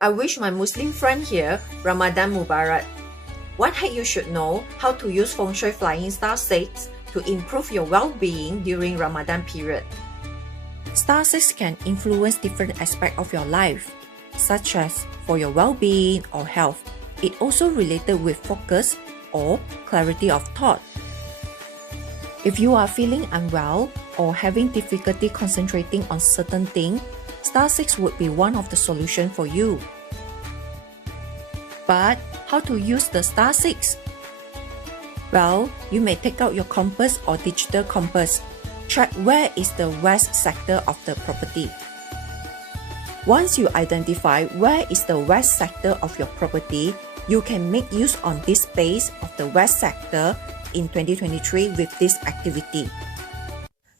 I wish my Muslim friend here Ramadan Mubarak. One hack you should know: how to use Feng Shui Flying Star 6 to improve your well-being during Ramadan period. Star 6 can influence different aspects of your life, such as for your well-being or health. It also related with focus or clarity of thought. If you are feeling unwell or having difficulty concentrating on certain things, Star 6 would be one of the solutions for you. But how to use the Star 6? Well, you may take out your compass or digital compass. Check where is the west sector of the property. Once you identify where is the west sector of your property, you can make use on this space of the west sector in 2023 with this activity.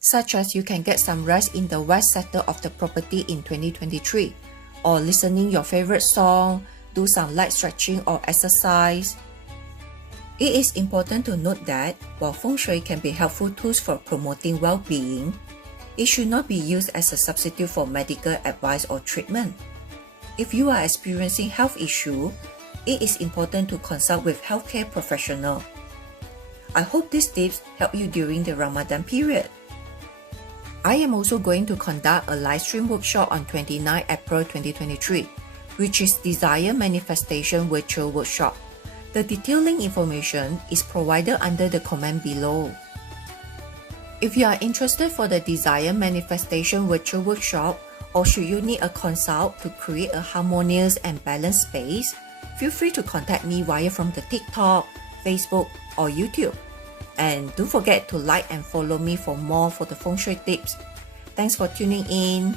Such as you can get some rest in the west sector of the property in 2023, or listening your favorite song, do some light stretching or exercise. It is important to note that while Feng Shui can be helpful tools for promoting well-being, it should not be used as a substitute for medical advice or treatment. If you are experiencing health issues, it is important to consult with healthcare professionals. I hope these tips help you during the Ramadan period. I am also going to conduct a live stream workshop on 29 April 2023, which is Desire Manifestation Virtual Workshop. The detailing information is provided under the comment below. If you are interested for the Desire Manifestation Virtual Workshop, or should you need a consult to create a harmonious and balanced space, feel free to contact me via from the TikTok, Facebook, or YouTube. And don't forget to like and follow me for more for the Feng Shui tips. Thanks for tuning in.